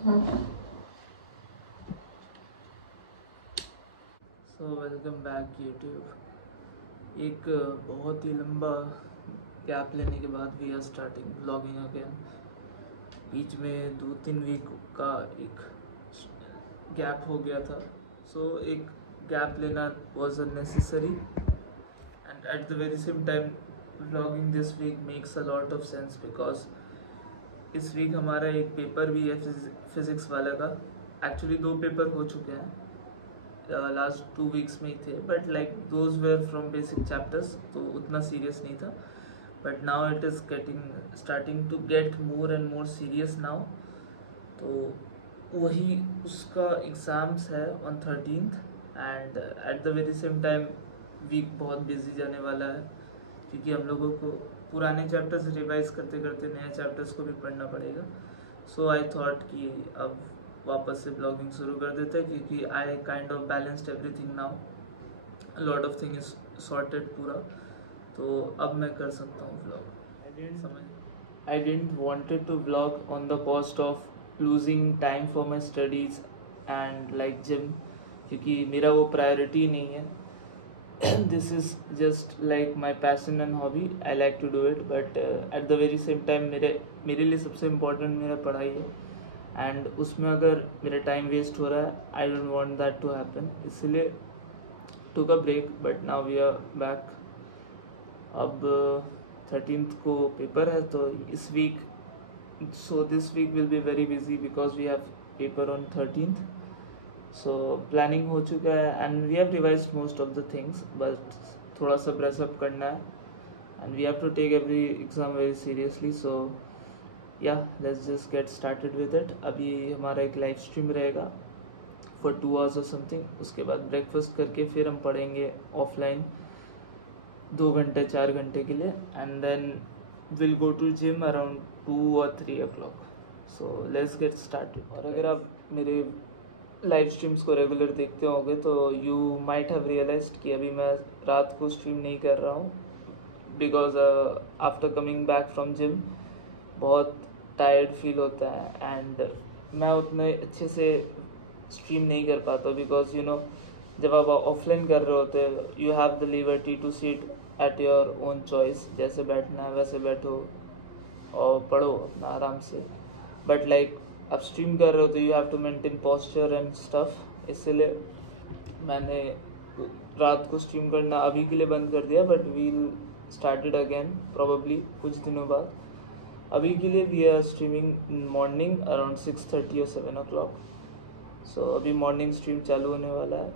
So welcome back YouTube. एक बहुत ही लंबा गैप लेने के बाद we are starting blogging again. बीच में 2-3 वीक का एक गैप हो गया था, सो एक गैप लेना was unnecessary and at the very same time vlogging this week makes a lot of sense because इस वीक हमारा एक पेपर भी है फिज़िक्स वाला का। एक्चुअली 2 पेपर हो चुके हैं, लास्ट 2 वीक्स में ही थे, but like those were from basic chapters, तो उतना सीरियस नहीं था। But now it is starting to get more and more serious now. तो वही उसका एग्ज़ाम्स है on 13th and at the very same time week बहुत बिजी जाने वाला है, क्योंकि हम लोगों को पुराने चैप्टर्स रिवाइज करते करते नए चैप्टर्स को भी पढ़ना पड़ेगा। सो आई थॉट कि अब वापस से ब्लॉगिंग शुरू कर देते हैं, क्योंकि I kind of balanced everything now, lot of thing is sorted पूरा, तो अब मैं कर सकता हूँ blog. I didn't wanted to blog on the cost of losing time for my studies and like gym, क्योंकि मेरा वो प्रायोरिटी नहीं है। this is just like my passion and hobby. I like to do it, but at the very same time मेरे लिए सबसे इम्पोर्टेंट मेरा पढ़ाई है, एंड उसमें अगर मेरा टाइम वेस्ट हो रहा है, I don't want that to happen, इसलिए took a break. But now we are back. अब 13th को पेपर है, तो इस week, so this week will be very busy because we have paper on 13th। So planning हो चुका है and we have revised most of the things, but थोड़ा सा ब्रशअप करना है and we have to take every exam very seriously. So yeah let's just get started with it. अभी हमारा एक लाइव स्ट्रीम रहेगा फॉर 2 hours और समथिंग, उसके बाद ब्रेकफास्ट करके फिर हम पढ़ेंगे ऑफलाइन 2 घंटे 4 घंटे के लिए, and then will go to gym around 2 or 3 o'clock। So let's get started. और अगर आप मेरे लाइव स्ट्रीम्स को रेगुलर देखते होंगे तो यू माइट हैव रियलाइज्ड कि अभी मैं रात को स्ट्रीम नहीं कर रहा हूँ, because after coming back from gym बहुत टायर्ड फील होता है एंड मैं उतने अच्छे से स्ट्रीम नहीं कर पाता, बिकॉज यू नो जब आप ऑफलाइन कर रहे होते you have the liberty to seat at your own choice, जैसे बैठना है वैसे बैठो और पढ़ो अपना आराम से। बट लाइक आप स्ट्रीम कर रहे हो तो you have to maintain posture and stuff, इसलिए मैंने रात को स्ट्रीम करना अभी के लिए बंद कर दिया, but we'll started again probably कुछ दिनों बाद। अभी के लिए we are streaming morning around 6:30 or 7 o'clock। So अभी मॉर्निंग स्ट्रीम चालू होने वाला है।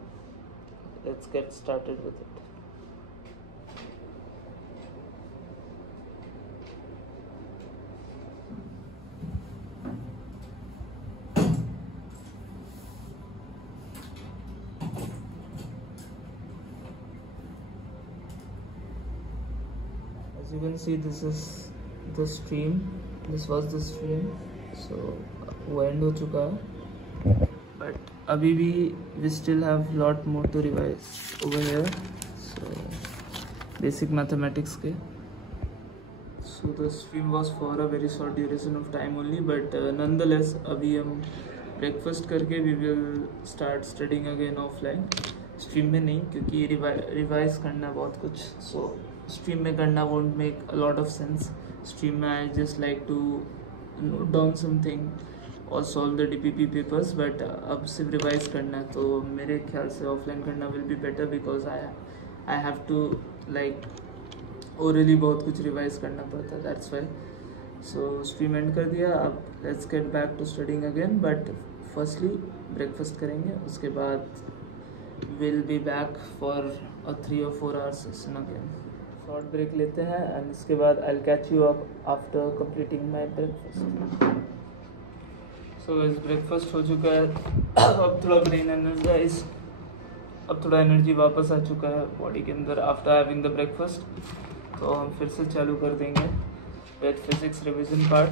Let's get started with it. As you can see, this is the stream. This was the stream. So वो end हो चुका है, but अभी भी we still have lot more to revise over here. So basic mathematics के. So the stream was for a very short duration of time only, but nonetheless अभी हम breakfast करके we will start studying again offline. Stream में नहीं, क्योंकि रिवाइज करना बहुत कुछ, सो स्ट्रीम में करना won't make a lot of sense. Stream में I just like to note down something और solve the DPP papers, but अब सिर्फ रिवाइज करना है, तो मेरे ख्याल से ऑफलाइन करना will be better, because I have to like orally बहुत कुछ रिवाइज करना पड़ता है, that's why. So stream end कर दिया, अब let's get back to studying again, but firstly breakfast करेंगे, उसके बाद will be back for 3 or 4 hours session again। Short break लेते हैं एंड इसके बाद I will catch you up after completing my breakfast. So इस ब्रेकफास्ट हो चुका है, अब थोड़ा ब्रेन एनर्जाइज, अब थोड़ा एनर्जी वापस आ चुका है बॉडी के अंदर आफ्टर हैविंग द ब्रेकफास्ट, तो हम फिर से चालू कर देंगे with physics revision part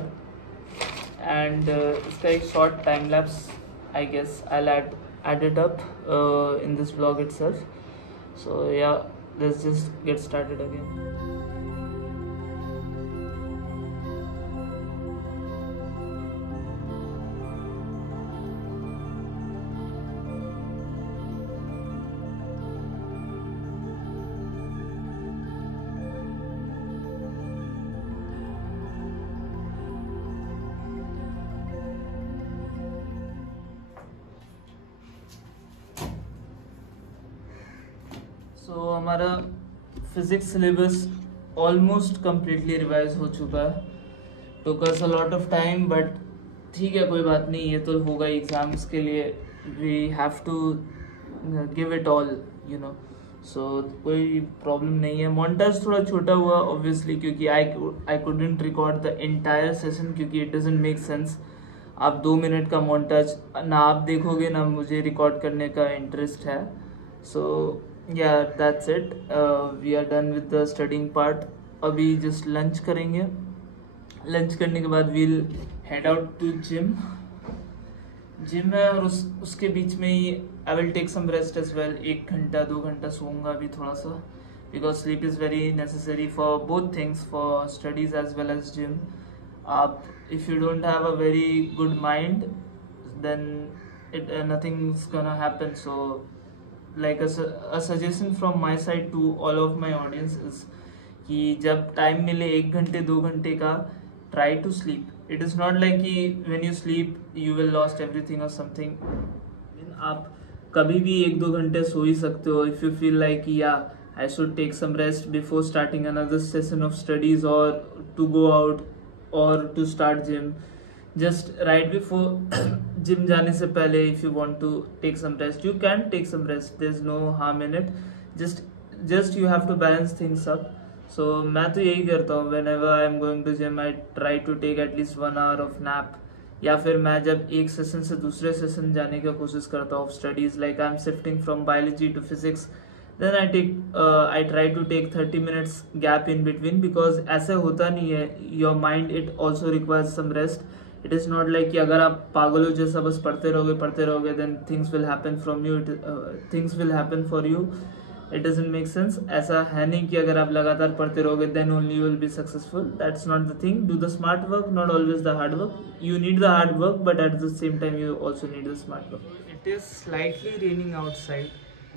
and इसका एक short time lapse I guess I will add it up in this vlog itself। So yeah, let's just get started again। So हमारा physics syllabus almost completely revise हो चुका है. Took us a lot of time but ठीक है, कोई बात नहीं, ये तो होगा एग्जाम्स के लिए. We have to give it all, you know. So कोई प्रॉब्लम नहीं है. मोन्टाज थोड़ा छोटा हुआ ऑब्वियसली, क्योंकि I couldn't record the entire session, क्योंकि इट डजंट मेक सेंस. आप 2 मिनट का मोन्टाज ना आप देखोगे ना मुझे रिकॉर्ड करने का इंटरेस्ट है. So yeah that's it. We are done with the studying part. अभी जस्ट लंच करेंगे. लंच करने के बाद we'll head out to gym है, और उसके बीच में ही I will take some rest as well. 1 घंटा 2 घंटा सोऊंगा अभी थोड़ा सा, because sleep is very necessary for both things, for studies as well as gym. आप if you don't have a very good mind then nothing's gonna happen. So like a suggestion from my side to all of my audience is कि जब टाइम मिले 1 घंटे 2 घंटे का, try to sleep. It is not like कि when you sleep you will lost everything or something. आप कभी भी 1-2 घंटे सो ही सकते हो. if you feel like yeah I should take some rest before starting another session of studies or to go out or to start gym, just right before gym जाने से पहले if you want to take some rest you can take some rest. there's no harm in it. just you have to balance things up. so मैं तो यही करता हूँ. whenever I am going to gym I try to take at least 1 hour of nap, या फिर मैं जब एक सेशन से दूसरे सेशन जाने की कोशिश करता हूँ studies, like I am shifting from biology to physics, then I try to take 30 minutes gap in between, because ऐसे होता नहीं है. Your mind it also requires some rest. It is not like कि अगर आप पागलों जैसा बस पढ़ते रहोगे then things will happen from you, things will happen for you. It doesn't make sense. ऐसा है नहीं कि अगर आप लगातार पढ़ते रहोगे then only you will be successful. That's not the thing. Do the smart work, not always the hard work. You need the hard work but at the same time you also need the smart work. It is slightly raining outside.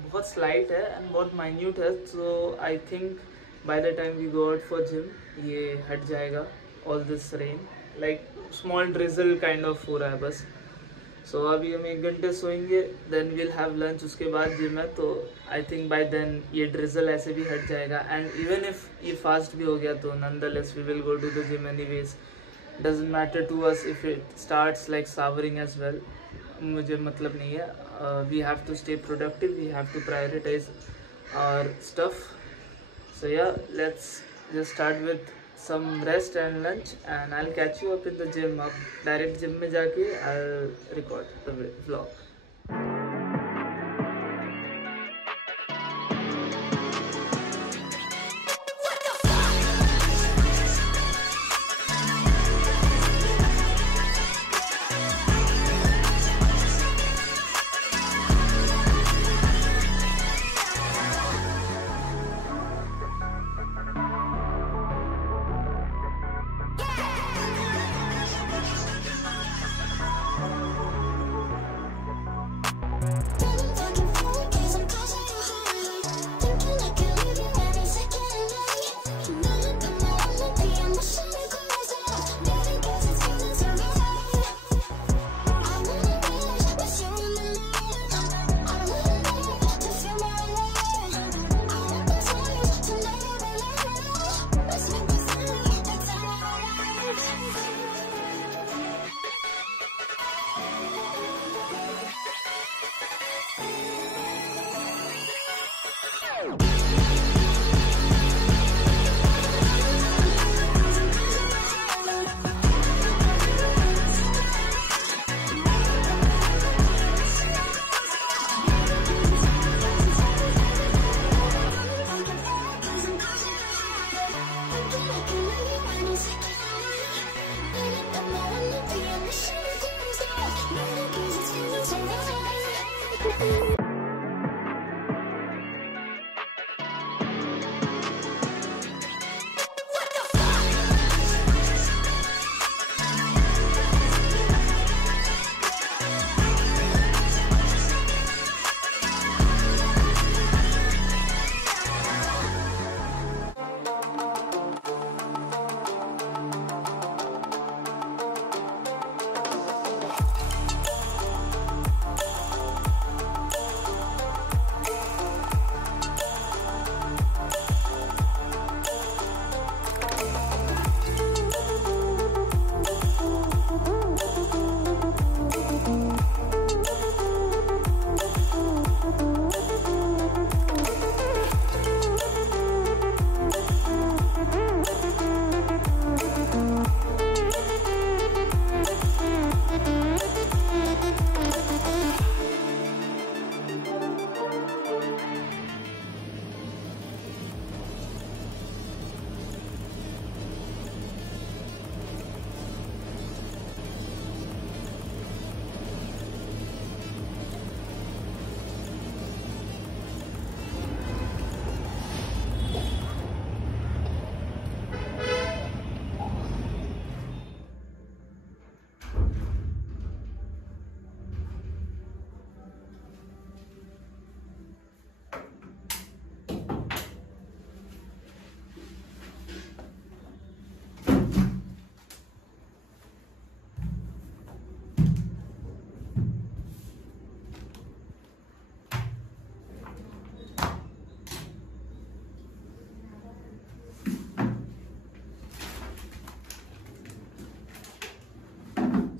बहुत slight है and बहुत minute है. So I think by the time we go out for gym ये हट जाएगा all this rain. Like small drizzle kind of हो रहा है बस. सो अभी हम 1 घंटे सोएंगे, देन विल हैव लंच, उसके बाद जिम है. तो आई थिंक बाय देन ये ड्रिजल ऐसे भी हट जाएगा. एंड इवन इफ ये फास्ट भी हो गया तो nonetheless we will go to the gym anyways. Doesn't matter to us if it starts like showering as well. मुझे मतलब नहीं है. We have to stay productive, we have to prioritise our stuff. So yeah let's just start with some rest and lunch and I'll catch you up in the gym. अब direct gym में जाके I'll record the vlog.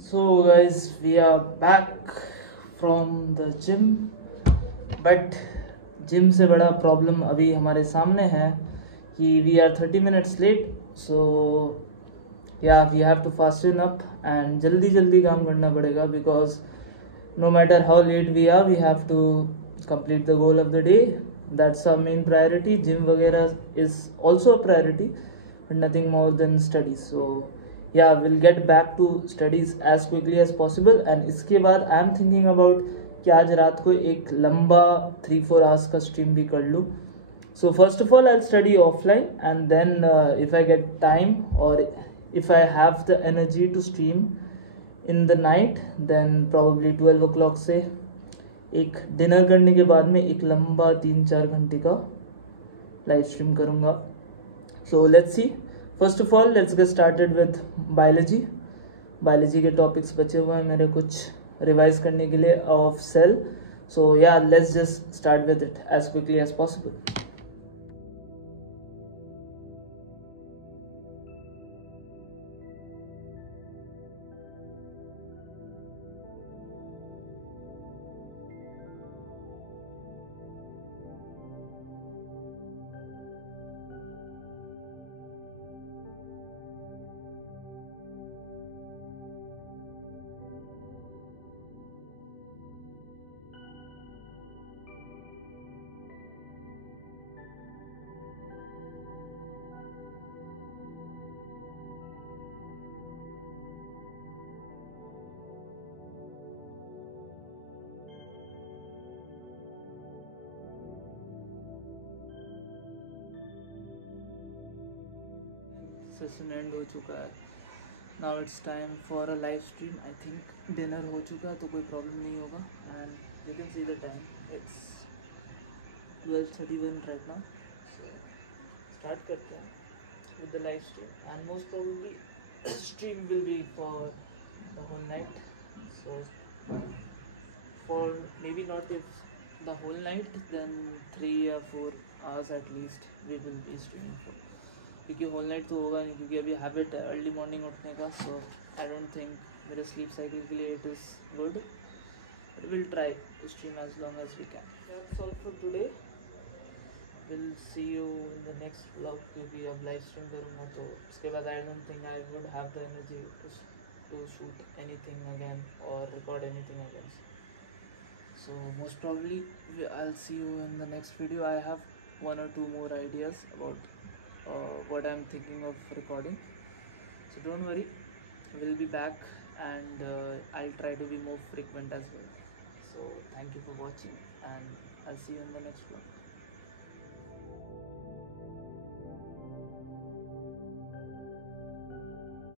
So guys, we are back from the gym, but gym से बड़ा प्रॉब्लम अभी हमारे सामने है कि we are 30 minutes late. So yeah, we have to fasten up and जल्दी जल्दी काम करना पड़ेगा because no matter how late we are, we have to complete the goal of the day. That's our main priority. Gym वगैरह is also a priority, but nothing more than studies. So yeah, we'll get back to studies as quickly as possible. And इसके बाद I am thinking about कि आज रात को एक लंबा 3-4 hours का stream भी कर लूँ. So first of all, I'll study offline, and then if I get time or if I have the energy to stream in the night, then probably 12 o'clock से एक डिनर करने के बाद में एक लंबा 3-4 घंटे का लाइव स्ट्रीम करूँगा. So let's see. First of all let's get started with biology के टॉपिक्स बचे हुए हैं मेरे कुछ रिवाइज करने के लिए of sale. So yeah let's just start with it as quickly as possible. Session end हो चुका है. Now it's time for a live stream. I think dinner हो चुका है तो कोई प्रॉब्लम नहीं होगा. And you can see the time, it's 12:31 right now. So start करते हैं with the live stream. And most probably stream will be for the whole night. So for maybe not if the whole night, then 3 or 4 hours at least we will be streaming for. क्योंकि whole night तो होगा नहीं, क्योंकि अभी हैबिट है early morning उठने का. So I don't think मेरे स्लीप साइकिल के लिए it is good, but will try to stream as long as we can. That's all for today. Will see you in the next vlog. क्योंकि अब live stream करूँगा तो उसके बाद I don't think I would have the energy to shoot anything again और record anything again. So most probably I'll see you in the next video. I have 1 or 2 more ideas about what I'm thinking of recording. So don't worry, we'll be back, and I'll try to be more frequent as well. So thank you for watching, and I'll see you in the next one.